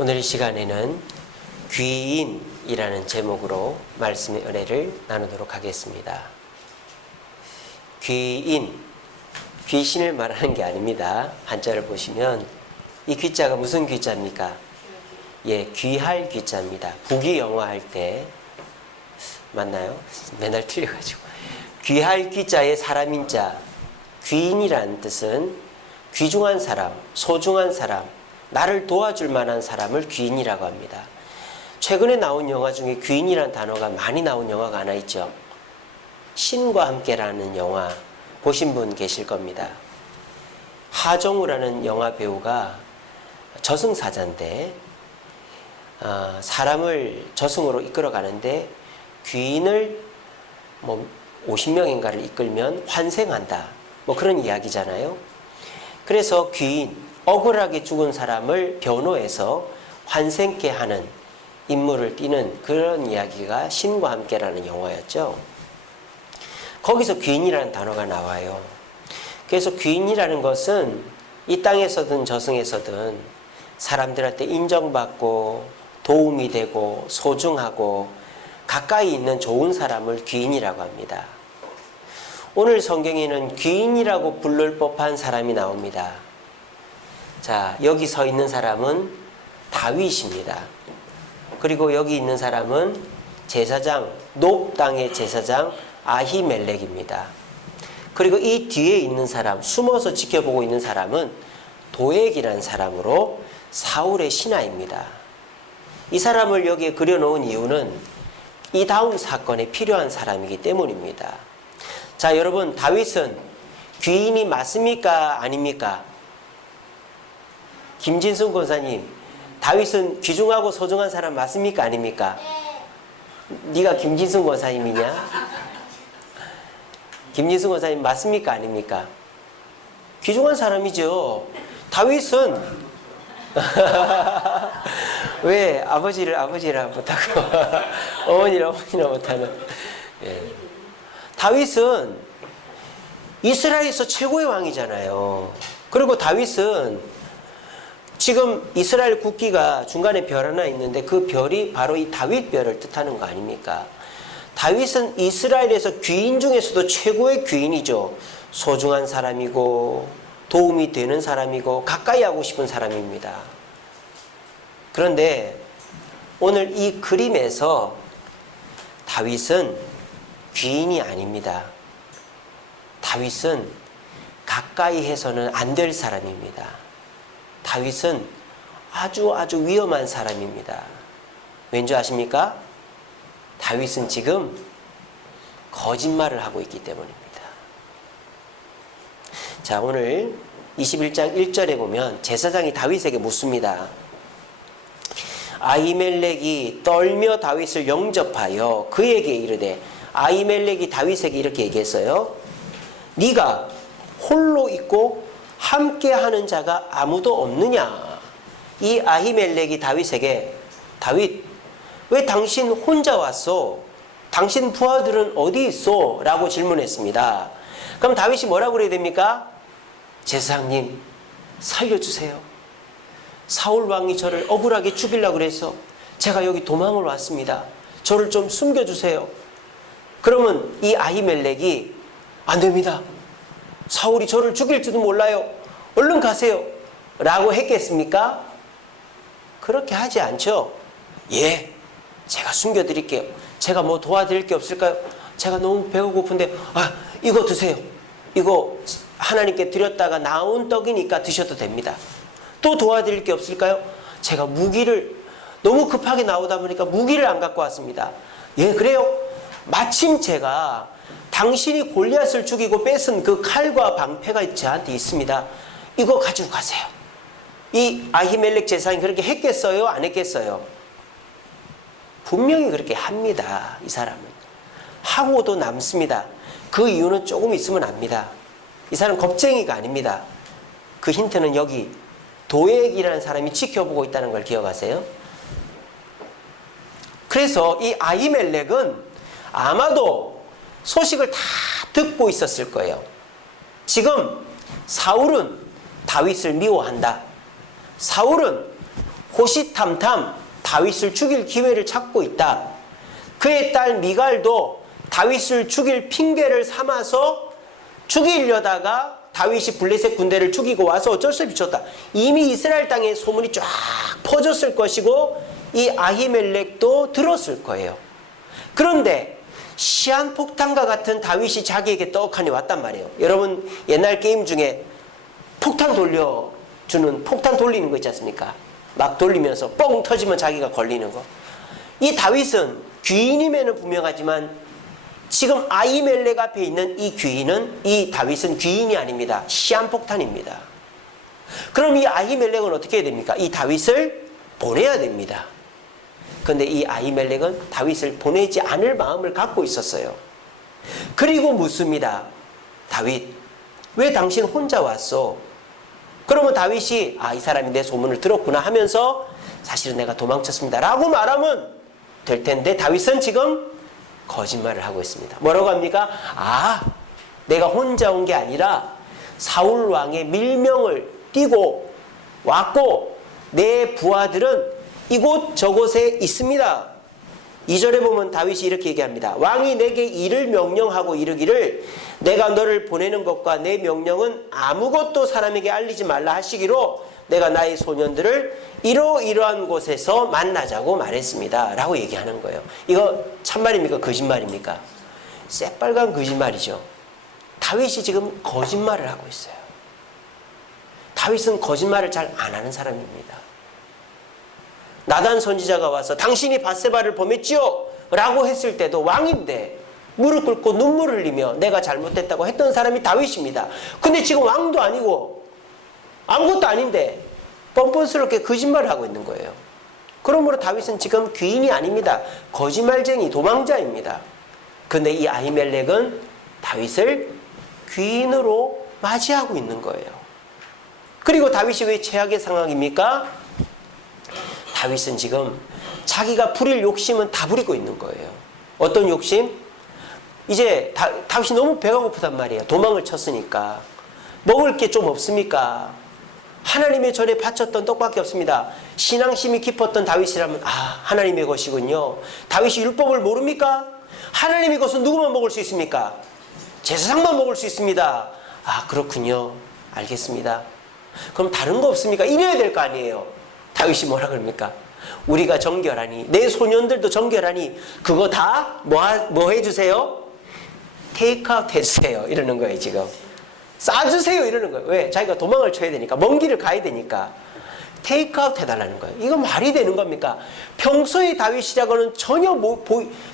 오늘 이 시간에는 귀인이라는 제목으로 말씀의 은혜를 나누도록 하겠습니다. 귀인, 귀신을 말하는 게 아닙니다. 한자를 보시면 이 귀자가 무슨 귀자입니까? 예, 귀할 귀자입니다. 부귀영화할 때 맞나요? 맨날 틀려가지고 귀할 귀자의 사람인 자, 귀인이라는 뜻은 귀중한 사람, 소중한 사람, 나를 도와줄 만한 사람을 귀인이라고 합니다. 최근에 나온 영화 중에 귀인이라는 단어가 많이 나온 영화가 하나 있죠. 신과 함께라는 영화 보신 분 계실 겁니다. 하정우라는 영화 배우가 저승사자인데 사람을 저승으로 이끌어가는데 귀인을 50명인가를 이끌면 환생한다. 그런 이야기잖아요. 그래서 귀인, 억울하게 죽은 사람을 변호해서 환생케 하는 임무를 띠는 그런 이야기가 신과 함께라는 영화였죠. 거기서 귀인이라는 단어가 나와요. 그래서 귀인이라는 것은 이 땅에서든 저승에서든 사람들한테 인정받고 도움이 되고 소중하고 가까이 있는 좋은 사람을 귀인이라고 합니다. 오늘 성경에는 귀인이라고 부를 법한 사람이 나옵니다. 자, 여기 서 있는 사람은 다윗입니다. 그리고 여기 있는 사람은 제사장, 높 땅의 제사장 아히멜렉입니다. 그리고 이 뒤에 있는 사람, 숨어서 지켜보고 있는 사람은 도액이라는 사람으로 사울의 신하입니다. 이 사람을 여기에 그려놓은 이유는 이 다음 사건에 필요한 사람이기 때문입니다. 자, 여러분, 다윗은 귀인이 맞습니까? 아닙니까? 김진순 권사님, 다윗은 귀중하고 소중한 사람 맞습니까? 아닙니까? 네가 김진순 권사님이냐? 김진순 권사님 맞습니까? 아닙니까? 귀중한 사람이죠. 다윗은 왜 아버지를 못하고 어머니를 못하는? 예. 다윗은 이스라엘에서 최고의 왕이잖아요. 그리고 다윗은 지금 이스라엘 국기가 중간에 별 하나 있는데 그 별이 바로 이 다윗 별을 뜻하는 거 아닙니까? 다윗은 이스라엘에서 귀인 중에서도 최고의 귀인이죠. 소중한 사람이고 도움이 되는 사람이고 가까이 하고 싶은 사람입니다. 그런데 오늘 이 그림에서 다윗은 귀인이 아닙니다. 다윗은 가까이 해서는 안 될 사람입니다. 다윗은 아주 위험한 사람입니다. 왠지 아십니까? 다윗은 지금 거짓말을 하고 있기 때문입니다. 자, 오늘 21장 1절에 보면 제사장이 다윗에게 묻습니다. 아히멜렉이 떨며 다윗을 영접하여 그에게 이르되, 아히멜렉이 다윗에게 이렇게 얘기했어요. 네가 홀로 있고 함께하는 자가 아무도 없느냐? 이 아히멜렉이 다윗에게, 다윗, 왜 당신 혼자 왔소? 당신 부하들은 어디 있어? 라고 질문했습니다. 그럼 다윗이 뭐라고 그래야 됩니까? 제사장님, 살려주세요. 사울 왕이 저를 억울하게 죽이려고 그래서 제가 여기 도망을 왔습니다. 저를 좀 숨겨주세요. 그러면 이 아히멜렉이 안 됩니다. 사울이 저를 죽일지도 몰라요. 얼른 가세요. 라고 했겠습니까? 그렇게 하지 않죠. 예, 제가 숨겨드릴게요. 제가 뭐 도와드릴 게 없을까요? 제가 너무 배가 고픈데 이거 드세요. 이거 하나님께 드렸다가 나온 떡이니까 드셔도 됩니다. 또 도와드릴 게 없을까요? 제가 무기를 너무 급하게 나오다 보니까 무기를 안 갖고 왔습니다. 예, 그래요. 마침 제가 당신이 골리앗을 죽이고 뺏은 그 칼과 방패가 저한테 있습니다. 이거 가지고 가세요. 이 아히멜렉 제사장이 그렇게 했겠어요? 안 했겠어요? 분명히 그렇게 합니다. 이 사람은. 하고도 남습니다. 그 이유는 조금 있으면 압니다. 이 사람은 겁쟁이가 아닙니다. 그 힌트는 여기 도액이라는 사람이 지켜보고 있다는 걸 기억하세요? 그래서 이 아히멜렉은 아마도 소식을 다 듣고 있었을 거예요. 지금 사울은 다윗을 미워한다. 사울은 호시탐탐 다윗을 죽일 기회를 찾고 있다. 그의 딸 미갈도 다윗을 죽일 핑계를 삼아서 죽이려다가 다윗이 블레셋 군대를 죽이고 와서 어쩔 수 없이 죽었다. 이미 이스라엘 땅에 소문이 쫙 퍼졌을 것이고 이 아히멜렉도 들었을 거예요. 그런데 시한폭탄과 같은 다윗이 자기에게 떡하니 왔단 말이에요. 여러분 옛날 게임 중에 폭탄 돌리는 거 있지 않습니까? 막 돌리면서 뻥 터지면 자기가 걸리는 거. 이 다윗은 귀인임에는 분명하지만 지금 아히멜렉 앞에 있는 이 다윗은 귀인이 아닙니다. 시한폭탄입니다. 그럼 이 아히멜렉은 어떻게 해야 됩니까? 이 다윗을 보내야 됩니다. 그런데 이 아히멜렉은 다윗을 보내지 않을 마음을 갖고 있었어요. 그리고 묻습니다. 다윗, 왜 당신 혼자 왔어? 그러면 다윗이 이 사람이 내 소문을 들었구나 하면서 사실은 내가 도망쳤습니다 라고 말하면 될 텐데 다윗은 지금 거짓말을 하고 있습니다. 뭐라고 합니까? 내가 혼자 온 게 아니라 사울 왕의 밀명을 띄고 왔고 내 부하들은 이곳 저곳에 있습니다. 2절에 보면 다윗이 이렇게 얘기합니다. 왕이 내게 이를 명령하고 이르기를 내가 너를 보내는 것과 내 명령은 아무것도 사람에게 알리지 말라 하시기로 내가 나의 소년들을 이러이러한 곳에서 만나자고 말했습니다 라고 얘기하는 거예요. 이거 참말입니까? 거짓말입니까? 새빨간 거짓말이죠. 다윗이 지금 거짓말을 하고 있어요. 다윗은 거짓말을 잘 안 하는 사람입니다. 나단 선지자가 와서 당신이 밧세바를 범했지요? 라고 했을 때도 왕인데 무릎 꿇고 눈물을 흘리며 내가 잘못했다고 했던 사람이 다윗입니다. 근데 지금 왕도 아니고 아무것도 아닌데 뻔뻔스럽게 거짓말을 하고 있는 거예요. 그러므로 다윗은 지금 귀인이 아닙니다. 거짓말쟁이, 도망자입니다. 근데 이 아히멜렉은 다윗을 귀인으로 맞이하고 있는 거예요. 그리고 다윗이 왜 최악의 상황입니까? 다윗은 지금 자기가 부릴 욕심은 다 부리고 있는 거예요. 어떤 욕심? 이제 다윗이 너무 배가 고프단 말이에요. 도망을 쳤으니까. 먹을 게 좀 없습니까? 하나님의 전에 바쳤던 떡밖에 없습니다. 신앙심이 깊었던 다윗이라면 하나님의 것이군요. 다윗이 율법을 모릅니까? 하나님의 것은 누구만 먹을 수 있습니까? 제사장만 먹을 수 있습니다. 그렇군요. 알겠습니다. 그럼 다른 거 없습니까? 이래야 될 거 아니에요. 다윗이 뭐라 그럽니까? 우리가 정결하니 내 소년들도 정결하니 그거 다 뭐 해주세요? 테이크아웃 해주세요 이러는 거예요. 지금 싸주세요 이러는 거예요. 왜? 자기가 도망을 쳐야 되니까, 먼 길을 가야 되니까 테이크아웃 해달라는 거예요. 이거 말이 되는 겁니까? 평소에 다윗이라고는 전혀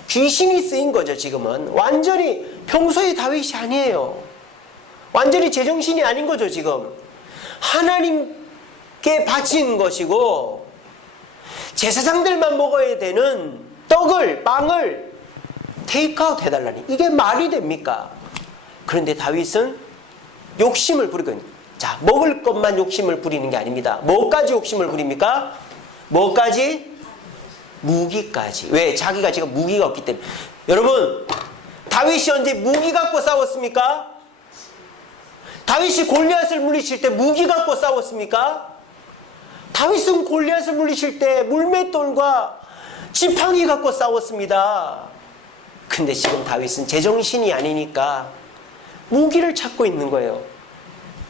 귀신이 쓰인 거죠. 지금은 완전히 평소의 다윗이 아니에요. 완전히 제정신이 아닌 거죠. 지금 하나님께 바친 것이고 제사장들만 먹어야 되는 빵을 테이크아웃 해달라니 이게 말이 됩니까? 그런데 다윗은 욕심을 부리고 있는 거예요. 자, 먹을 것만 욕심을 부리는 게 아닙니다. 뭐까지 욕심을 부립니까? 뭐까지? 무기까지. 왜? 자기가 지금 무기가 없기 때문에. 여러분, 다윗이 언제 무기 갖고 싸웠습니까? 다윗이 골리앗을 물리칠 때 무기 갖고 싸웠습니까? 다윗은 골리앗을 물리칠 때 물맷돌과 지팡이 갖고 싸웠습니다. 근데 지금 다윗은 제정신이 아니니까 무기를 찾고 있는 거예요.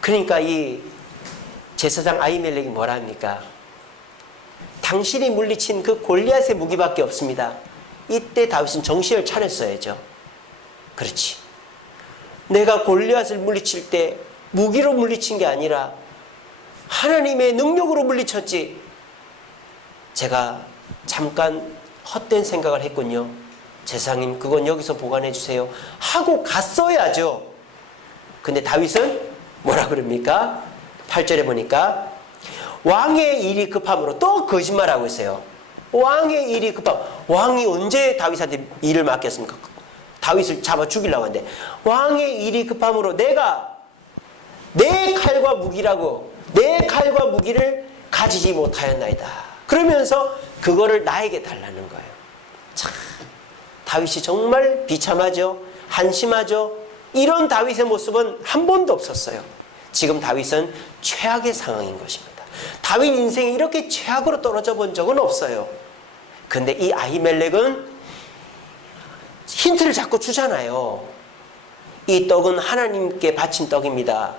그러니까 이 제사장 아히멜렉이 뭐라 합니까? 당신이 물리친 그 골리앗의 무기밖에 없습니다. 이때 다윗은 정신을 차렸어야죠. 그렇지. 내가 골리앗을 물리칠 때 무기로 물리친 게 아니라 하나님의 능력으로 물리쳤지. 제가 잠깐 헛된 생각을 했군요. 제사장님, 그건 여기서 보관해 주세요 하고 갔어야죠. 근데 다윗은 뭐라 그럽니까? 8절에 보니까 왕의 일이 급함으로 또 거짓말하고 있어요. 왕의 일이 급함. 왕이 언제 다윗한테 일을 맡겼습니까? 다윗을 잡아 죽이려고 하는데 왕의 일이 급함으로 내가 내 칼과 무기를 가지지 못하였나이다. 그러면서 그거를 나에게 달라는 거예요. 참, 다윗이 정말 비참하죠. 한심하죠. 이런 다윗의 모습은 한 번도 없었어요. 지금 다윗은 최악의 상황인 것입니다. 다윗 인생이 이렇게 최악으로 떨어져 본 적은 없어요. 근데 이 아히멜렉은 힌트를 자꾸 주잖아요. 이 떡은 하나님께 바친 떡입니다.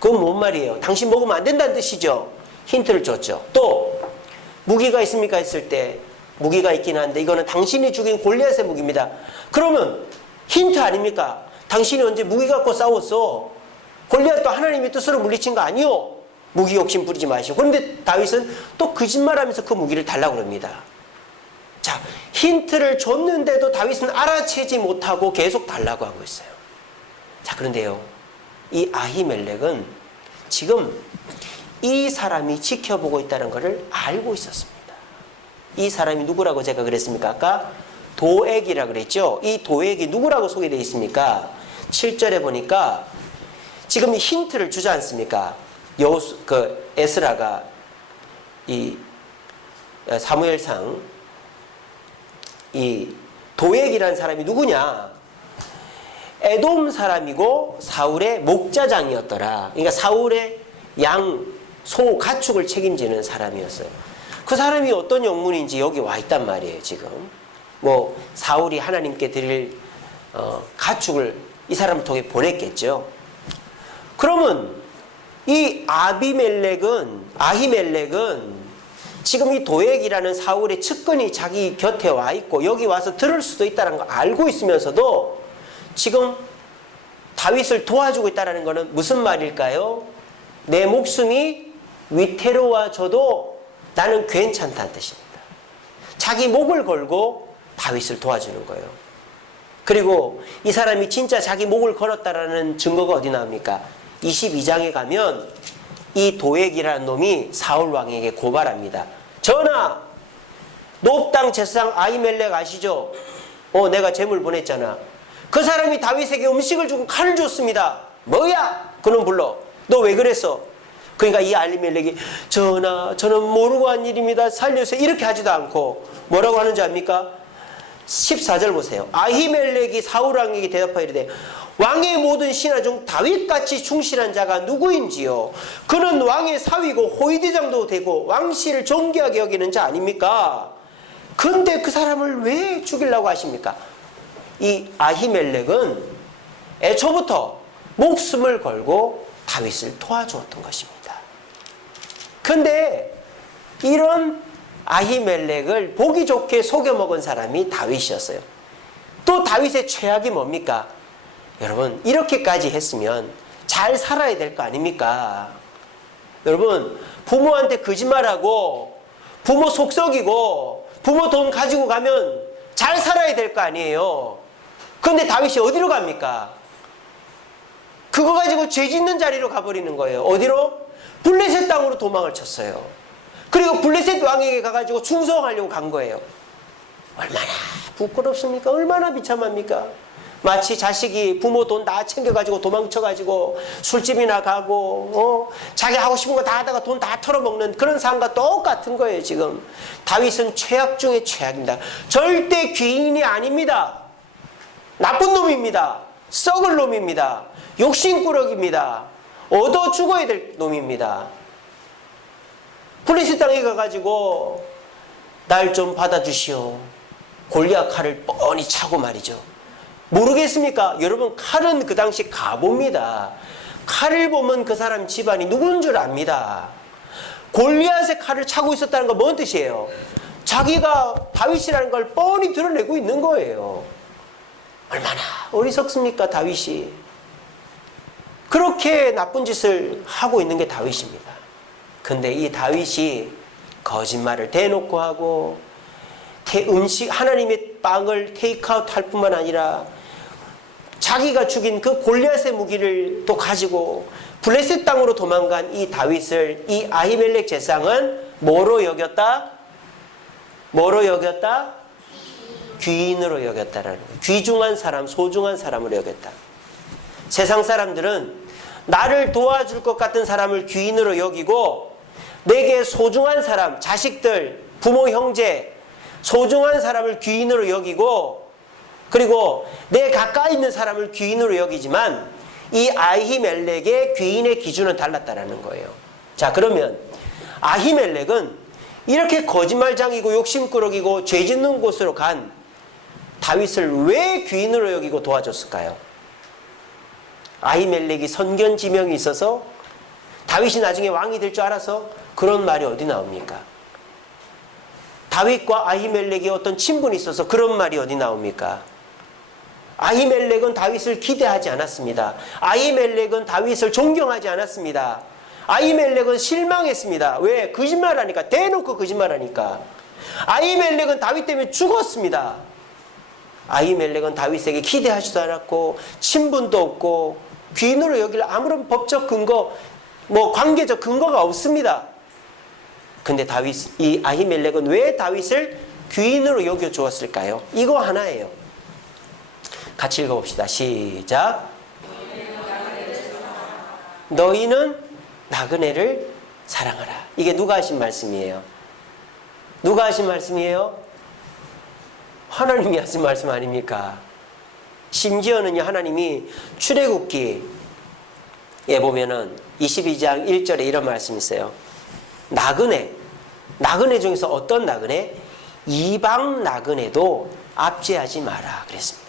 그건 뭔 말이에요? 당신 먹으면 안 된다는 뜻이죠. 힌트를 줬죠. 또 무기가 있습니까? 했을 때 무기가 있긴 한데 이거는 당신이 죽인 골리앗의 무기입니다. 그러면 힌트 아닙니까? 당신이 언제 무기 갖고 싸웠어? 골리앗도 하나님의 뜻으로 물리친 거 아니요? 무기 욕심 부리지 마시고. 그런데 다윗은 또 거짓말하면서 그 무기를 달라고 그럽니다. 자, 힌트를 줬는데도 다윗은 알아채지 못하고 계속 달라고 하고 있어요. 자, 그런데요, 이 아히멜렉은 지금 이 사람이 지켜보고 있다는 것을 알고 있었습니다. 이 사람이 누구라고 제가 그랬습니까? 아까 도액이라고 그랬죠? 이 도액이 누구라고 소개되어 있습니까? 7절에 보니까 지금 힌트를 주지 않습니까? 에스라가 이 사무엘상 이 도액이라는 사람이 누구냐? 에돔 사람이고 사울의 목자장이었더라. 그러니까 사울의 양, 소, 가축을 책임지는 사람이었어요. 그 사람이 어떤 영문인지 여기 와 있단 말이에요, 지금. 뭐 사울이 하나님께 드릴 가축을 이 사람을 통해 보냈겠죠. 그러면 이 아히멜렉은 지금 이 도액이라는 사울의 측근이 자기 곁에 와 있고 여기 와서 들을 수도 있다는 거 알고 있으면서도 지금 다윗을 도와주고 있다는 것은 무슨 말일까요? 내 목숨이 위태로워져도 나는 괜찮다는 뜻입니다. 자기 목을 걸고 다윗을 도와주는 거예요. 그리고 이 사람이 진짜 자기 목을 걸었다라는 증거가 어디 나옵니까? 22장에 가면 이 도액이라는 놈이 사울 왕에게 고발합니다. 전하, 높당 제사장 아히멜렉 아시죠? 내가 재물 보냈잖아. 그 사람이 다윗에게 음식을 주고 칼을 줬습니다. 뭐야? 그놈 불러. 너 왜 그랬어? 그러니까 이 아히멜렉이 전하, 저는 모르고 한 일입니다. 살려주세요. 이렇게 하지도 않고 뭐라고 하는지 압니까? 14절 보세요. 아히멜렉이 사울 왕에게 대답하여 이르되 왕의 모든 신하 중 다윗같이 충실한 자가 누구인지요? 그는 왕의 사위고 호위대장도 되고 왕실을 존귀하게 여기는 자 아닙니까? 근데 그 사람을 왜 죽이려고 하십니까? 이 아히멜렉은 애초부터 목숨을 걸고 다윗을 도와주었던 것입니다. 근데 이런 아히멜렉을 보기 좋게 속여먹은 사람이 다윗이었어요. 또 다윗의 최악이 뭡니까? 여러분, 이렇게까지 했으면 잘 살아야 될 거 아닙니까? 여러분, 부모한테 거짓말하고 부모 속썩이고 부모 돈 가지고 가면 잘 살아야 될 거 아니에요. 그런데 다윗이 어디로 갑니까? 그거 가지고 죄 짓는 자리로 가버리는 거예요. 어디로? 블레셋 땅으로 도망을 쳤어요. 그리고 블레셋 왕에게 가가지고 충성하려고 간 거예요. 얼마나 부끄럽습니까? 얼마나 비참합니까? 마치 자식이 부모 돈 다 챙겨가지고 도망쳐가지고 술집이나 가고 자기 하고 싶은 거 다 하다가 돈 다 털어먹는 그런 삶과 똑같은 거예요. 지금 다윗은 최악 중에 최악입니다. 절대 귀인이 아닙니다. 나쁜 놈입니다. 썩을 놈입니다. 욕심꾸러기입니다. 얻어 죽어야 될 놈입니다. 블레셋 땅에 가가지고 날 좀 받아주시오. 골리앗 칼을 뻔히 차고 말이죠. 모르겠습니까? 여러분, 칼은 그 당시 가보입니다. 칼을 보면 그 사람 집안이 누구인 줄 압니다. 골리앗의 칼을 차고 있었다는 건 뭔 뜻이에요? 자기가 다윗이라는 걸 뻔히 드러내고 있는 거예요. 얼마나 어리석습니까, 다윗이. 그렇게 나쁜 짓을 하고 있는 게 다윗입니다. 근데 이 다윗이 거짓말을 대놓고 하고 하나님의 빵을 테이크아웃 할 뿐만 아니라 자기가 죽인 그 골리앗의 무기를 또 가지고 블레셋 땅으로 도망간 이 다윗을 이 아히멜렉 제사장은 뭐로 여겼다? 뭐로 여겼다? 귀인으로 여겼다라는 거예요. 귀중한 사람, 소중한 사람으로 여겼다. 세상 사람들은 나를 도와줄 것 같은 사람을 귀인으로 여기고 내게 소중한 사람, 자식들, 부모, 형제, 소중한 사람을 귀인으로 여기고 그리고 내 가까이 있는 사람을 귀인으로 여기지만 이 아히멜렉의 귀인의 기준은 달랐다는 거예요. 자, 그러면 아히멜렉은 이렇게 거짓말장이고 욕심꾸러기고 죄 짓는 곳으로 간 다윗을 왜 귀인으로 여기고 도와줬을까요? 아히멜렉이 선견지명이 있어서 다윗이 나중에 왕이 될 줄 알아서 그런 말이 어디 나옵니까? 다윗과 아히멜렉이 어떤 친분이 있어서 그런 말이 어디 나옵니까? 아히멜렉은 다윗을 기대하지 않았습니다. 아히멜렉은 다윗을 존경하지 않았습니다. 아히멜렉은 실망했습니다. 왜? 거짓말하니까. 대놓고 거짓말하니까. 아히멜렉은 다윗 때문에 죽었습니다. 아히멜렉은 다윗에게 기대하지도 않았고 친분도 없고 귀인으로 여길 아무런 법적 근거, 관계적 근거가 없습니다. 근데 이 아히멜렉은 왜 다윗을 귀인으로 여겨 주었을까요? 이거 하나예요. 같이 읽어봅시다. 시작. 너희는 나그네를 사랑하라. 이게 누가 하신 말씀이에요? 누가 하신 말씀이에요? 하나님이 하신 말씀 아닙니까? 심지어는요, 하나님이 출애굽기에 보면은 22장 1절에 이런 말씀이 있어요. 나그네 중에서 어떤 나그네? 이방 나그네도 압제하지 마라 그랬습니다.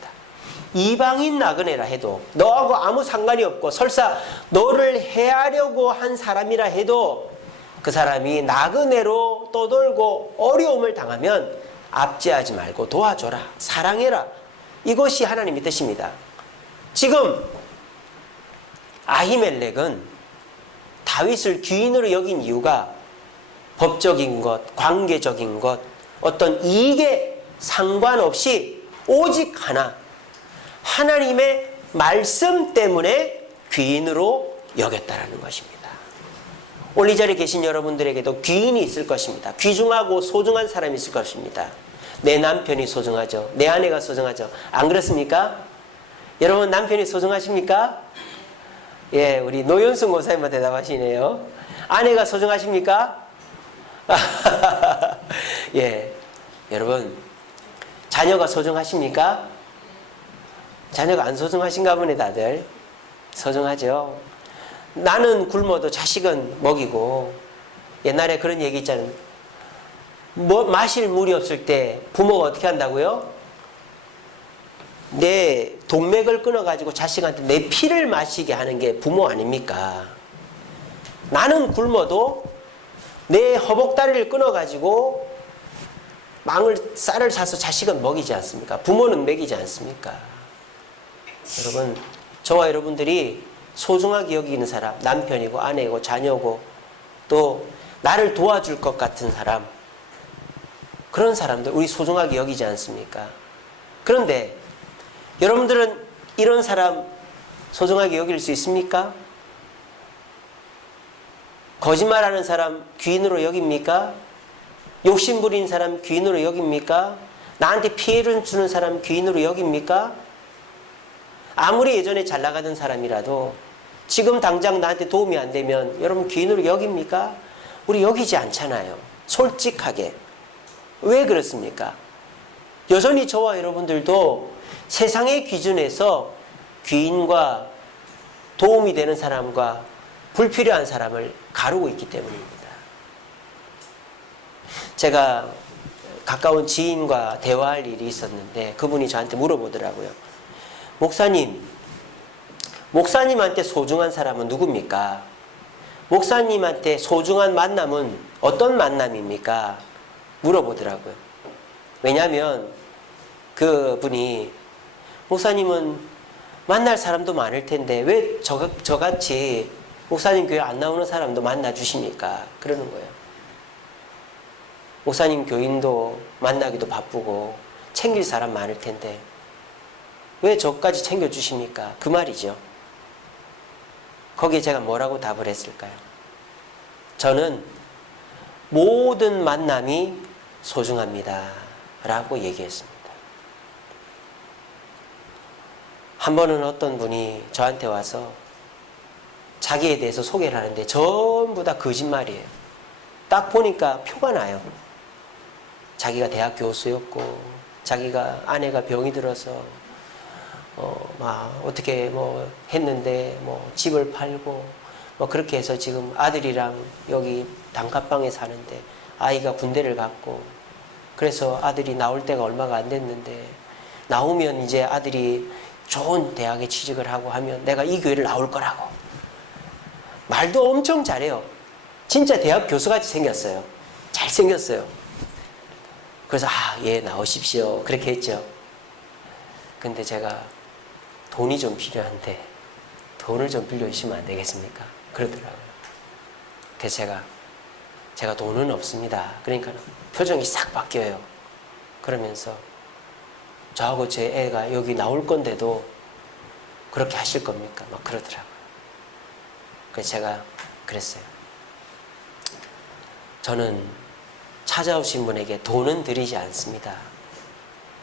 이방인 나그네라 해도, 너하고 아무 상관이 없고 설사 너를 해하려고 한 사람이라 해도 그 사람이 나그네로 떠돌고 어려움을 당하면 압제하지 말고 도와줘라, 사랑해라. 이것이 하나님의 뜻입니다. 지금 아히멜렉은 다윗을 귀인으로 여긴 이유가 법적인 것, 관계적인 것, 어떤 이익에 상관없이 오직 하나, 하나님의 말씀 때문에 귀인으로 여겼다라는 것입니다. 오늘 이 자리에 계신 여러분들에게도 귀인이 있을 것입니다. 귀중하고 소중한 사람이 있을 것입니다. 내 남편이 소중하죠. 내 아내가 소중하죠. 안 그렇습니까? 여러분 남편이 소중하십니까? 예, 우리 노현승 고사님만 대답하시네요. 아내가 소중하십니까? 예, 여러분 자녀가 소중하십니까? 자녀가 안 소중하신가 보네. 다들 소중하죠. 나는 굶어도 자식은 먹이고, 옛날에 그런 얘기 있잖아요. 마실 물이 없을 때 부모가 어떻게 한다고요? 내 동맥을 끊어가지고 자식한테 내 피를 마시게 하는 게 부모 아닙니까? 나는 굶어도 내 허벅다리를 끊어가지고 쌀을 사서 자식은 먹이지 않습니까? 부모는 먹이지 않습니까? 여러분, 저와 여러분들이 소중하게 여기는 사람, 남편이고 아내고 자녀고 또 나를 도와줄 것 같은 사람, 그런 사람들 우리 소중하게 여기지 않습니까? 그런데 여러분들은 이런 사람 소중하게 여길 수 있습니까? 거짓말하는 사람 귀인으로 여깁니까? 욕심 부리는 사람 귀인으로 여깁니까? 나한테 피해를 주는 사람 귀인으로 여깁니까? 아무리 예전에 잘 나가던 사람이라도 지금 당장 나한테 도움이 안 되면 여러분 귀인으로 여깁니까? 우리 여기지 않잖아요. 솔직하게. 왜 그렇습니까? 여전히 저와 여러분들도 세상의 기준에서 귀인과 도움이 되는 사람과 불필요한 사람을 가르고 있기 때문입니다. 제가 가까운 지인과 대화할 일이 있었는데 그분이 저한테 물어보더라고요. 목사님한테 소중한 사람은 누굽니까? 목사님한테 소중한 만남은 어떤 만남입니까? 물어보더라고요. 왜냐하면 그분이 목사님은 만날 사람도 많을 텐데 왜 저같이 목사님 교회 안 나오는 사람도 만나 주십니까? 그러는 거예요. 목사님 교인도 만나기도 바쁘고 챙길 사람 많을 텐데 왜 저까지 챙겨주십니까? 그 말이죠. 거기에 제가 뭐라고 답을 했을까요? 저는 모든 만남이 소중합니다 라고 얘기했습니다. 한 번은 어떤 분이 저한테 와서 자기에 대해서 소개를 하는데 전부 다 거짓말이에요. 딱 보니까 표가 나요. 자기가 대학 교수였고 자기가 아내가 병이 들어서 어떻게 했는데 집을 팔고 뭐 그렇게 해서 지금 아들이랑 여기 단칸방에 사는데 아이가 군대를 갔고 그래서 아들이 나올 때가 얼마가 안 됐는데 나오면 이제 아들이 좋은 대학에 취직을 하고 하면 내가 이 교회를 나올 거라고 말도 엄청 잘해요. 진짜 대학 교수같이 생겼어요. 잘생겼어요. 그래서 예 나오십시오 그렇게 했죠. 근데 제가 돈이 좀 필요한데 돈을 좀 빌려주시면 안 되겠습니까? 그러더라고요. 그래서 제가 돈은 없습니다. 그러니까 표정이 싹 바뀌어요. 그러면서 저하고 제 애가 여기 나올 건데도 그렇게 하실 겁니까? 막 그러더라고요. 그래서 제가 그랬어요. 저는 찾아오신 분에게 돈은 드리지 않습니다.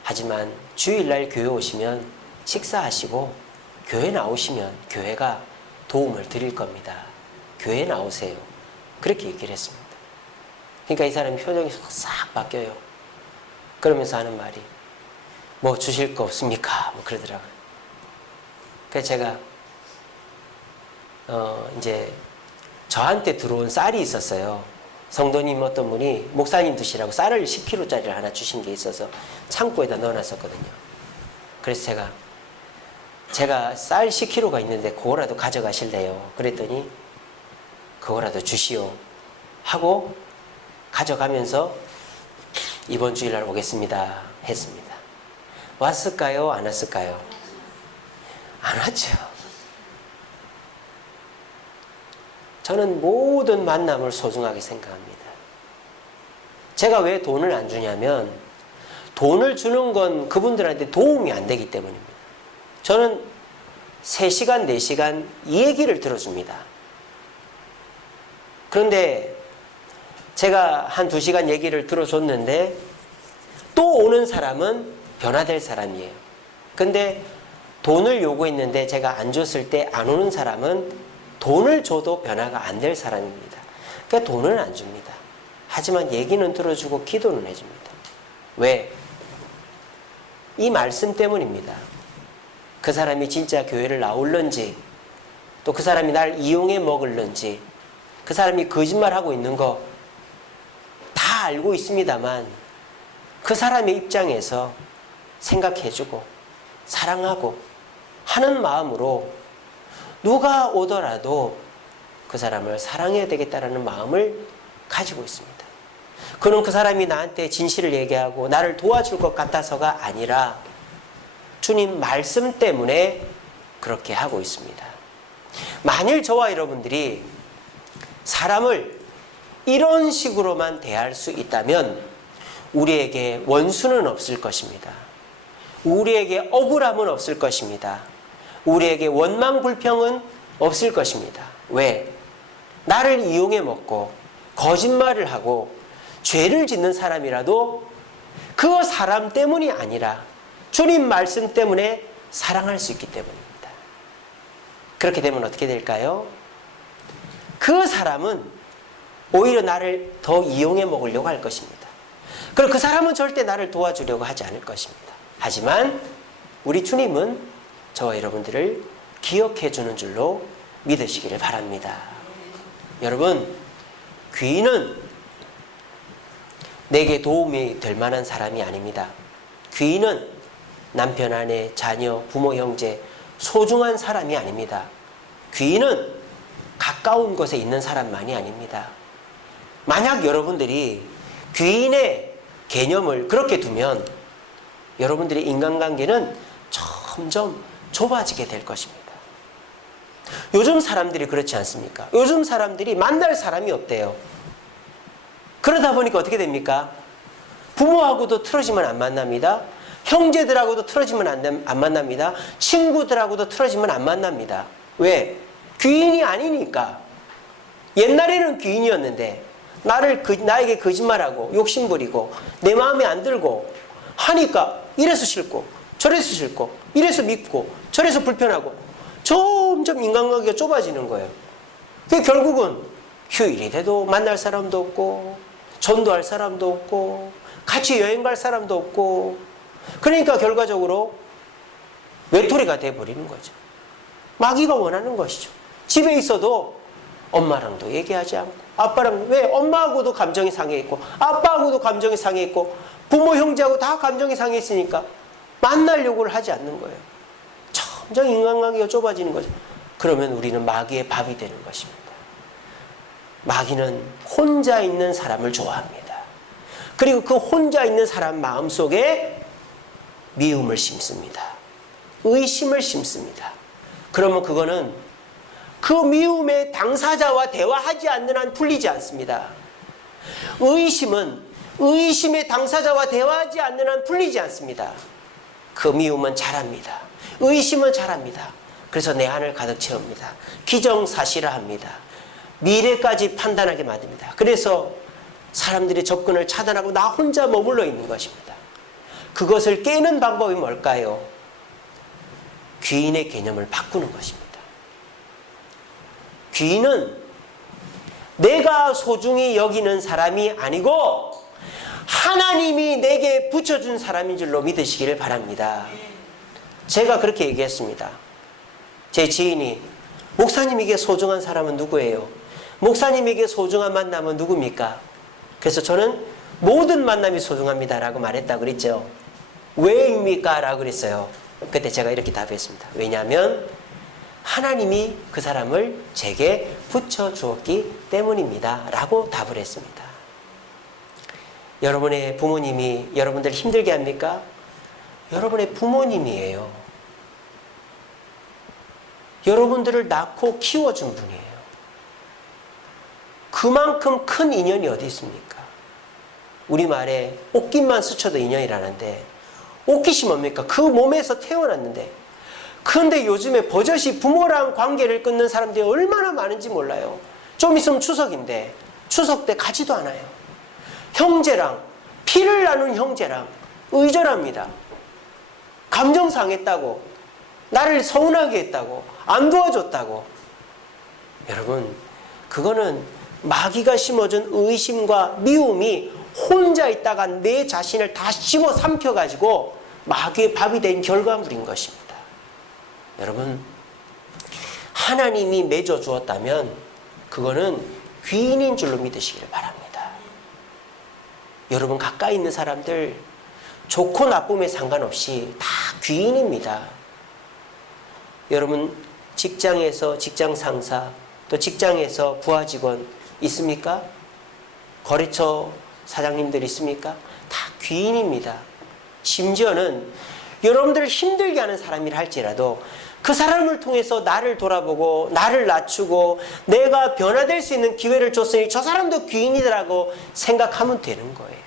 하지만 주일날 교회 오시면 식사하시고 교회 나오시면 교회가 도움을 드릴 겁니다. 교회 나오세요. 그렇게 얘기를 했습니다. 그러니까 이 사람이 표정이 싹 바뀌어요. 그러면서 하는 말이 뭐 주실 거 없습니까? 뭐 그러더라고요. 그래서 제가 이제 저한테 들어온 쌀이 있었어요. 성도님 어떤 분이 목사님 드시라고 쌀을 10kg짜리를 하나 주신 게 있어서 창고에다 넣어놨었거든요. 그래서 제가 쌀 10kg가 있는데 그거라도 가져가실래요? 그랬더니 그거라도 주시오 하고 가져가면서 이번 주일날 오겠습니다 했습니다. 왔을까요? 안 왔을까요? 안 왔죠. 저는 모든 만남을 소중하게 생각합니다. 제가 왜 돈을 안 주냐면 돈을 주는 건 그분들한테 도움이 안 되기 때문입니다. 저는 3시간, 4시간 이 얘기를 들어줍니다. 그런데 제가 한 2시간 얘기를 들어줬는데 또 오는 사람은 변화될 사람이에요. 근데 돈을 요구했는데 제가 안 줬을 때 안 오는 사람은 돈을 줘도 변화가 안 될 사람입니다. 그러니까 돈을 안 줍니다. 하지만 얘기는 들어주고 기도는 해줍니다. 왜? 이 말씀 때문입니다. 그 사람이 진짜 교회를 나올런지 또 그 사람이 날 이용해 먹을런지 그 사람이 거짓말하고 있는 거 다 알고 있습니다만 그 사람의 입장에서 생각해주고 사랑하고 하는 마음으로 누가 오더라도 그 사람을 사랑해야 되겠다는 마음을 가지고 있습니다. 그는 그 사람이 나한테 진실을 얘기하고 나를 도와줄 것 같아서가 아니라 주님 말씀 때문에 그렇게 하고 있습니다. 만일 저와 여러분들이 사람을 이런 식으로만 대할 수 있다면 우리에게 원수는 없을 것입니다. 우리에게 억울함은 없을 것입니다. 우리에게 원망 불평은 없을 것입니다. 왜? 나를 이용해 먹고 거짓말을 하고 죄를 짓는 사람이라도 그 사람 때문이 아니라 주님 말씀 때문에 사랑할 수 있기 때문입니다. 그렇게 되면 어떻게 될까요? 그 사람은 오히려 나를 더 이용해 먹으려고 할 것입니다. 그리고 그 사람은 절대 나를 도와주려고 하지 않을 것입니다. 하지만 우리 주님은 저와 여러분들을 기억해 주는 줄로 믿으시기를 바랍니다. 여러분, 귀인은 내게 도움이 될 만한 사람이 아닙니다. 귀인은 남편, 아내, 자녀, 부모, 형제, 소중한 사람이 아닙니다. 귀인은 가까운 곳에 있는 사람만이 아닙니다. 만약 여러분들이 귀인의 개념을 그렇게 두면 여러분들의 인간관계는 점점 좁아지게 될 것입니다. 요즘 사람들이 그렇지 않습니까? 요즘 사람들이 만날 사람이 없대요. 그러다 보니까 어떻게 됩니까? 부모하고도 틀어지면 안 만납니다. 형제들하고도 틀어지면 안 만납니다. 친구들하고도 틀어지면 안 만납니다. 왜? 귀인이 아니니까. 옛날에는 귀인이었는데 나에게 거짓말하고 욕심부리고 내 마음에 안 들고 하니까 이래서 싫고 저래서 싫고 이래서 믿고 저래서 불편하고 점점 인간관계가 좁아지는 거예요. 결국은 휴일이 돼도 만날 사람도 없고 전도할 사람도 없고 같이 여행 갈 사람도 없고 그러니까 결과적으로 외톨이가 돼버리는 거죠. 마귀가 원하는 것이죠. 집에 있어도 엄마랑도 얘기하지 않고, 아빠랑, 왜? 엄마하고도 감정이 상해 있고, 아빠하고도 감정이 상해 있고, 부모, 형제하고 다 감정이 상해 있으니까 만나려고 하지 않는 거예요. 점점 인간관계가 좁아지는 거죠. 그러면 우리는 마귀의 밥이 되는 것입니다. 마귀는 혼자 있는 사람을 좋아합니다. 그리고 그 혼자 있는 사람 마음속에 미움을 심습니다. 의심을 심습니다. 그러면 그거는 그 미움의 당사자와 대화하지 않는 한 풀리지 않습니다. 의심은 의심의 당사자와 대화하지 않는 한 풀리지 않습니다. 그 미움은 자랍니다. 의심은 자랍니다. 그래서 내 안을 가득 채웁니다. 기정사실화합니다. 미래까지 판단하게 만듭니다. 그래서 사람들이 접근을 차단하고 나 혼자 머물러 있는 것입니다. 그것을 깨는 방법이 뭘까요? 귀인의 개념을 바꾸는 것입니다. 귀인은 내가 소중히 여기는 사람이 아니고 하나님이 내게 붙여준 사람인 줄로 믿으시기를 바랍니다. 제가 그렇게 얘기했습니다. 제 지인이 목사님에게 소중한 사람은 누구예요? 목사님에게 소중한 만남은 누굽니까? 그래서 저는 모든 만남이 소중합니다 라고 말했다고 그랬죠. 왜입니까? 라고 그랬어요. 그때 제가 이렇게 답했습니다. 왜냐하면 하나님이 그 사람을 제게 붙여주었기 때문입니다 라고 답을 했습니다. 여러분의 부모님이 여러분들 힘들게 합니까? 여러분의 부모님이에요. 여러분들을 낳고 키워준 분이에요. 그만큼 큰 인연이 어디 있습니까? 우리말에 옷깃만 스쳐도 인연이라는데 옷깃이 뭡니까? 그 몸에서 태어났는데, 그런데 요즘에 버젓이 부모랑 관계를 끊는 사람들이 얼마나 많은지 몰라요. 좀 있으면 추석인데 추석 때 가지도 않아요. 형제랑, 피를 나눈 형제랑 의절합니다. 감정 상했다고, 나를 서운하게 했다고, 안 도와줬다고. 여러분, 그거는 마귀가 심어준 의심과 미움이 혼자 있다가 내 자신을 다 씹어 삼켜가지고 마귀의 밥이 된 결과물인 것입니다. 여러분, 하나님이 맺어 주었다면 그거는 귀인인 줄로 믿으시기를 바랍니다. 여러분 가까이 있는 사람들 좋고 나쁨에 상관없이 다 귀인입니다. 여러분 직장에서 직장 상사, 또 직장에서 부하 직원 있습니까? 거래처 사장님들 있습니까? 다 귀인입니다. 심지어는 여러분들을 힘들게 하는 사람이라 할지라도 그 사람을 통해서 나를 돌아보고 나를 낮추고 내가 변화될 수 있는 기회를 줬으니 저 사람도 귀인이라고 생각하면 되는 거예요.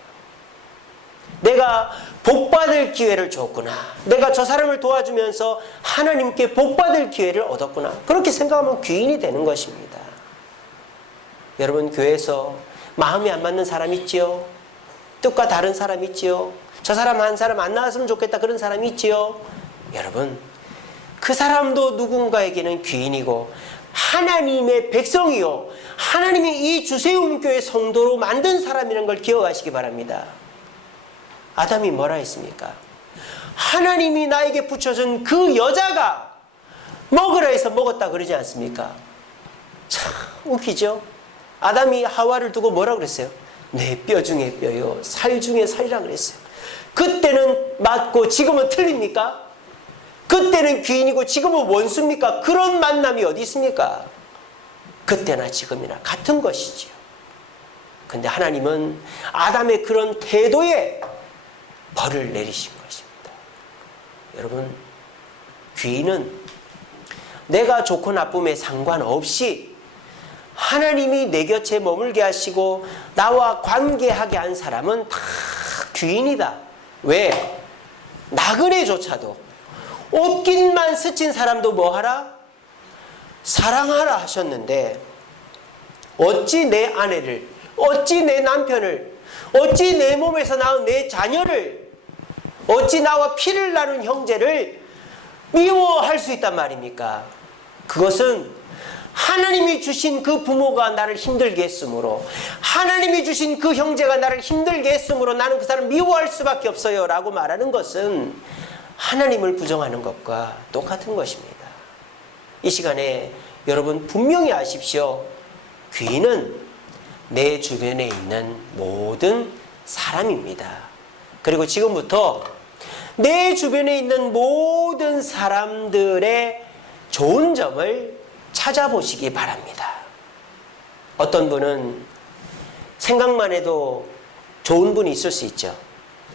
내가 복받을 기회를 줬구나. 내가 저 사람을 도와주면서 하나님께 복받을 기회를 얻었구나. 그렇게 생각하면 귀인이 되는 것입니다. 여러분 교회에서 마음이 안 맞는 사람 있지요? 뜻과 다른 사람 있지요? 저 사람 한 사람 안 나왔으면 좋겠다 그런 사람이 있지요? 여러분 그 사람도 누군가에게는 귀인이고 하나님의 백성이요 하나님이 이 주세움교회 성도로 만든 사람이라는 걸 기억하시기 바랍니다. 아담이 뭐라 했습니까? 하나님이 나에게 붙여준 그 여자가 먹으라 해서 먹었다 그러지 않습니까? 참 웃기죠? 아담이 하와를 두고 뭐라 그랬어요? 내 뼈 중에 뼈요 살 중에 살이라 그랬어요. 그때는 맞고 지금은 틀립니까? 그때는 귀인이고 지금은 원수입니까? 그런 만남이 어디 있습니까? 그때나 지금이나 같은 것이지요. 근데 하나님은 아담의 그런 태도에 벌을 내리신 것입니다. 여러분 귀인은 내가 좋고 나쁨에 상관없이 하나님이 내 곁에 머물게 하시고 나와 관계하게 한 사람은 다 귀인이다. 왜? 나그네조차도 옷깃만 스친 사람도 뭐하라? 사랑하라 하셨는데 어찌 내 아내를, 어찌 내 남편을, 어찌 내 몸에서 낳은 내 자녀를, 어찌 나와 피를 나눈 형제를 미워할 수 있단 말입니까? 그것은 하나님이 주신 그 부모가 나를 힘들게 했으므로, 하나님이 주신 그 형제가 나를 힘들게 했으므로 나는 그 사람을 미워할 수밖에 없어요 라고 말하는 것은 하나님을 부정하는 것과 똑같은 것입니다. 이 시간에 여러분 분명히 아십시오. 귀인은 내 주변에 있는 모든 사람입니다. 그리고 지금부터 내 주변에 있는 모든 사람들의 좋은 점을 찾아보시기 바랍니다. 어떤 분은 생각만 해도 좋은 분이 있을 수 있죠.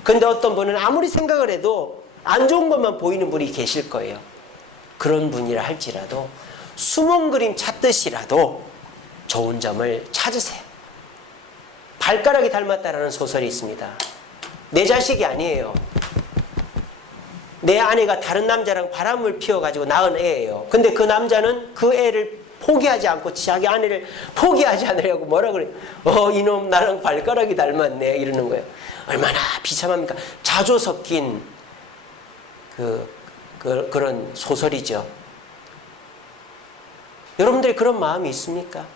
근데 어떤 분은 아무리 생각을 해도 안 좋은 것만 보이는 분이 계실 거예요. 그런 분이라 할지라도 숨은 그림 찾듯이라도 좋은 점을 찾으세요. 발가락이 닮았다라는 소설이 있습니다. 내 자식이 아니에요. 내 아내가 다른 남자랑 바람을 피워가지고 낳은 애예요. 근데 그 남자는 그 애를 포기하지 않고 자기 아내를 포기하지 않으려고 뭐라 그래? 이놈 나랑 발가락이 닮았네 이러는 거예요. 얼마나 비참합니까? 자조 섞인 그런 소설이죠. 여러분들이 그런 마음이 있습니까?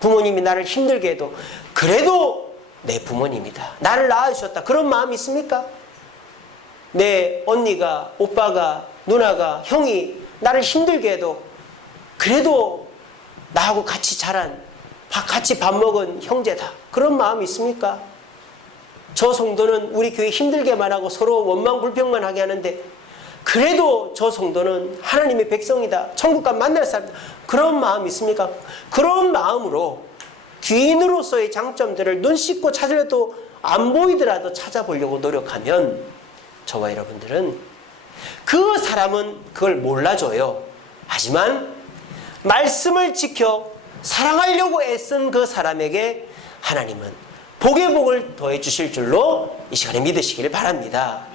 부모님이 나를 힘들게 해도 그래도 내 부모님이다. 나를 낳아주셨다. 그런 마음이 있습니까? 내 언니가, 오빠가, 누나가, 형이 나를 힘들게 해도 그래도 나하고 같이 자란, 같이 밥 먹은 형제다. 그런 마음이 있습니까? 저 성도는 우리 교회 힘들게만 하고 서로 원망불평만 하게 하는데 그래도 저 성도는 하나님의 백성이다. 천국과 만날 사람이다. 그런 마음이 있습니까? 그런 마음으로 귀인으로서의 장점들을 눈 씻고 찾으려도 안 보이더라도 찾아보려고 노력하면 저와 여러분들은 그 사람은 그걸 몰라줘요. 하지만 말씀을 지켜 사랑하려고 애쓴 그 사람에게 하나님은 복의 복을 더해 주실 줄로 이 시간에 믿으시길 바랍니다.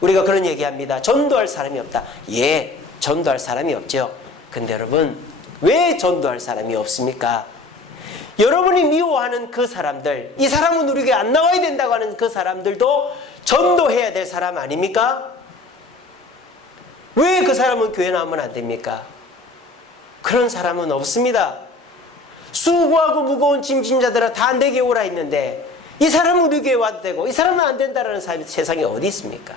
우리가 그런 얘기합니다. 전도할 사람이 없다. 예, 전도할 사람이 없죠. 근데 여러분, 왜 전도할 사람이 없습니까? 여러분이 미워하는 그 사람들, 이 사람은 우리 교회 안 나와야 된다고 하는 그 사람들도 전도해야 될 사람 아닙니까? 왜 그 사람은 교회 나오면 안 됩니까? 그런 사람은 없습니다. 수고하고 무거운 짐진 자들아 다 내게 오라 했는데 이 사람은 우리 교회 와도 되고 이 사람은 안 된다라는 사람이 세상에 어디 있습니까?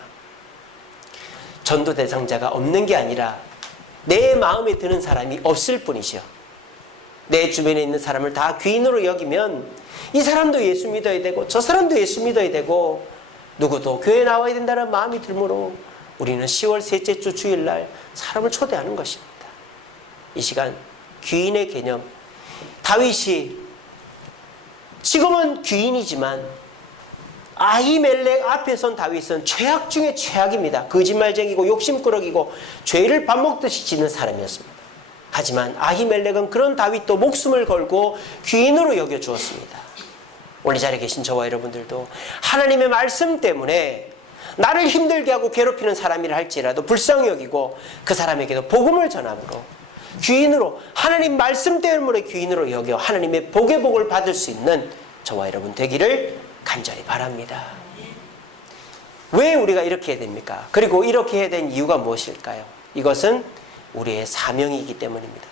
전도 대상자가 없는 게 아니라 내 마음에 드는 사람이 없을 뿐이죠. 내 주변에 있는 사람을 다 귀인으로 여기면 이 사람도 예수 믿어야 되고 저 사람도 예수 믿어야 되고 누구도 교회 나와야 된다는 마음이 들므로 우리는 10월 셋째 주 주일날 사람을 초대하는 것입니다. 이 시간 귀인의 개념, 다윗이 지금은 귀인이지만 아히멜렉 앞에 선 다윗은 최악 중에 최악입니다. 거짓말쟁이고 욕심꾸러기고 죄를 밥 먹듯이 지는 사람이었습니다. 하지만 아히멜렉은 그런 다윗도 목숨을 걸고 귀인으로 여겨주었습니다. 오늘 이 자리에 계신 저와 여러분들도 하나님의 말씀 때문에 나를 힘들게 하고 괴롭히는 사람이라 할지라도 불쌍히 여기고 그 사람에게도 복음을 전함으로 귀인으로 하나님 말씀 때문에 귀인으로 여겨 하나님의 복의 복을 받을 수 있는 저와 여러분 되기를 간절히 바랍니다. 왜 우리가 이렇게 해야 됩니까? 그리고 이렇게 해야 된 이유가 무엇일까요? 이것은 우리의 사명이기 때문입니다.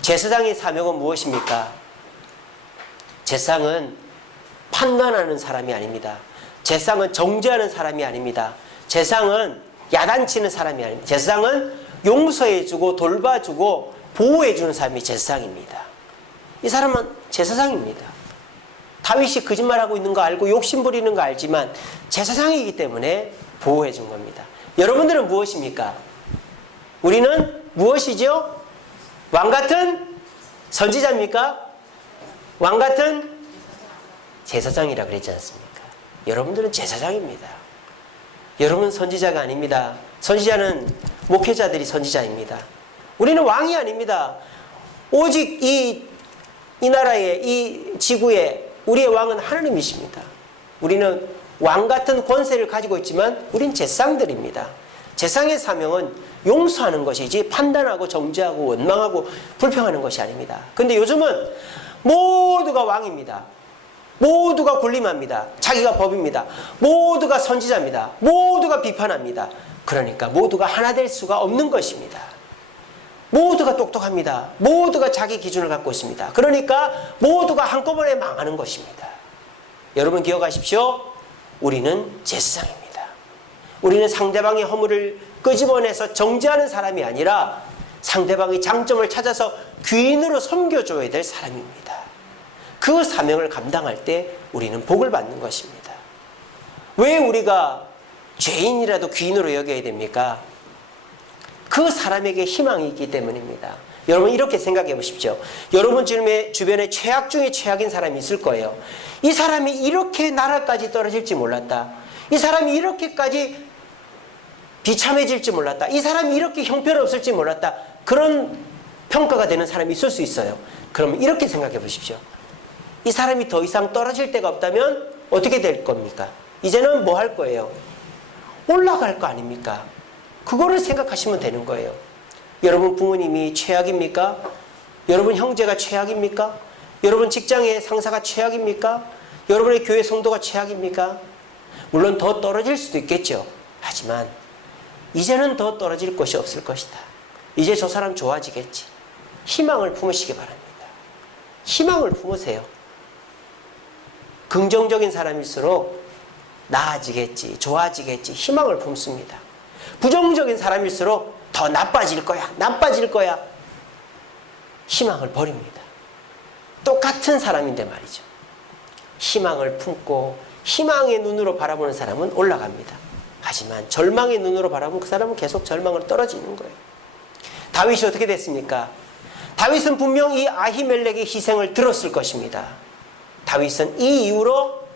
제사장의 사명은 무엇입니까? 제사장은 판단하는 사람이 아닙니다. 제사장은 정죄하는 사람이 아닙니다. 제사장은 야단치는 사람이 아닙니다. 제사장은 용서해주고 돌봐주고 보호해주는 사람이 제사장입니다. 이 사람은 제사장입니다. 다윗이 거짓말하고 있는 거 알고 욕심 부리는 거 알지만 제사장이기 때문에 보호해준 겁니다. 여러분들은 무엇입니까? 우리는 무엇이죠? 왕같은 선지자입니까? 왕같은 제사장이라 그랬지 않습니까? 여러분들은 제사장입니다. 여러분은 선지자가 아닙니다. 선지자는 목회자들이 선지자입니다. 우리는 왕이 아닙니다. 오직 이 나라의 이 지구의 우리의 왕은 하나님이십니다. 우리는 왕같은 권세를 가지고 있지만 우린 제사장들입니다. 제사장의 사명은 용서하는 것이지 판단하고 정죄하고 원망하고 불평하는 것이 아닙니다. 근데 요즘은 모두가 왕입니다. 모두가 군림합니다. 자기가 법입니다. 모두가 선지자입니다. 모두가 비판합니다. 그러니까 모두가 하나 될 수가 없는 것입니다. 모두가 똑똑합니다. 모두가 자기 기준을 갖고 있습니다. 그러니까 모두가 한꺼번에 망하는 것입니다. 여러분 기억하십시오. 우리는 제사장입니다. 우리는 상대방의 허물을 끄집어내서 정죄하는 사람이 아니라 상대방의 장점을 찾아서 귀인으로 섬겨줘야 될 사람입니다. 그 사명을 감당할 때 우리는 복을 받는 것입니다. 왜 우리가 죄인이라도 귀인으로 여겨야 됩니까? 그 사람에게 희망이 있기 때문입니다. 여러분 이렇게 생각해 보십시오. 여러분 주변에 최악 중에 최악인 사람이 있을 거예요. 이 사람이 이렇게 나라까지 떨어질지 몰랐다. 이 사람이 이렇게까지 비참해질지 몰랐다. 이 사람이 이렇게 형편없을지 몰랐다. 그런 평가가 되는 사람이 있을 수 있어요. 그러면 이렇게 생각해 보십시오. 이 사람이 더 이상 떨어질 데가 없다면 어떻게 될 겁니까? 이제는 뭐 할 거예요? 올라갈 거 아닙니까? 그거를 생각하시면 되는 거예요. 여러분 부모님이 최악입니까? 여러분 형제가 최악입니까? 여러분 직장의 상사가 최악입니까? 여러분의 교회 성도가 최악입니까? 물론 더 떨어질 수도 있겠죠. 하지만 이제는 더 떨어질 것이 없을 것이다. 이제 저 사람 좋아지겠지. 희망을 품으시기 바랍니다. 희망을 품으세요. 긍정적인 사람일수록 나아지겠지, 좋아지겠지, 희망을 품습니다. 부정적인 사람일수록 더 나빠질 거야. 희망을 버립니다. 똑같은 사람인데 말이죠. 희망을 품고 희망의 눈으로 바라보는 사람은 올라갑니다. 하지만 절망의 눈으로 바라보면 그 사람은 계속 절망으로 떨어지는 거예요. 다윗이 어떻게 됐습니까? 다윗은 분명 이 아히멜렉의 희생을 들었을 것입니다. 다윗은 이 이후로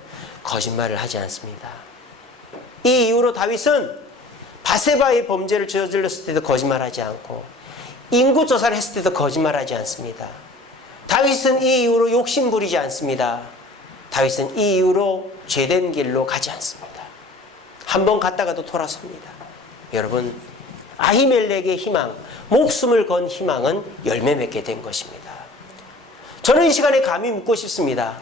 거짓말을 하지 않습니다. 이 이후로 다윗은 바세바의 범죄를 저질렀을 때도 거짓말하지 않고 인구조사를 했을 때도 거짓말하지 않습니다. 다윗은 이 이후로 욕심 부리지 않습니다. 다윗은 이 이후로 죄된 길로 가지 않습니다. 한번 갔다가도 돌아섭니다. 여러분, 아히멜렉의 희망, 목숨을 건 희망은 열매 맺게 된 것입니다. 저는 이 시간에 감히 묻고 싶습니다.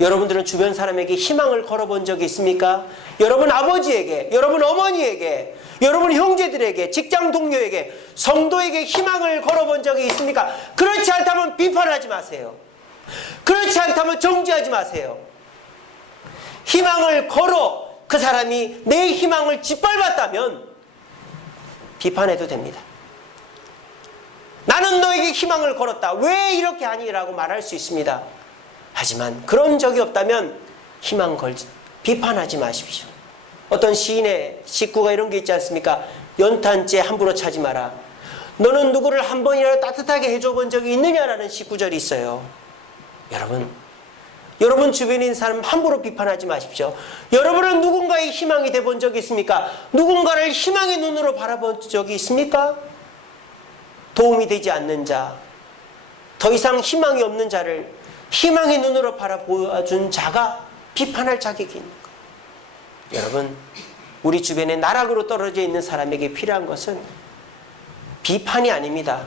여러분들은 주변 사람에게 희망을 걸어본 적이 있습니까? 여러분 아버지에게, 여러분 어머니에게, 여러분 형제들에게, 직장 동료에게, 성도에게 희망을 걸어본 적이 있습니까? 그렇지 않다면 비판하지 마세요. 그렇지 않다면 정죄하지 마세요. 희망을 걸어 그 사람이 내 희망을 짓밟았다면 비판해도 됩니다. 나는 너에게 희망을 걸었다. 왜 이렇게 하니? 라고 말할 수 있습니다. 하지만 그런 적이 없다면 비판하지 마십시오. 어떤 시인의 식구가 이런 게 있지 않습니까? 연탄재 함부로 차지 마라. 너는 누구를 한 번이라도 따뜻하게 해줘 본 적이 있느냐라는 식구절이 있어요. 여러분 주변에 있는 사람 함부로 비판하지 마십시오. 여러분은 누군가의 희망이 돼본 적이 있습니까? 누군가를 희망의 눈으로 바라본 적이 있습니까? 도움이 되지 않는 자, 더 이상 희망이 없는 자를 희망의 눈으로 바라보아준 자가 비판할 자격이 있는 거예요. 여러분, 우리 주변에 나락으로 떨어져 있는 사람에게 필요한 것은 비판이 아닙니다.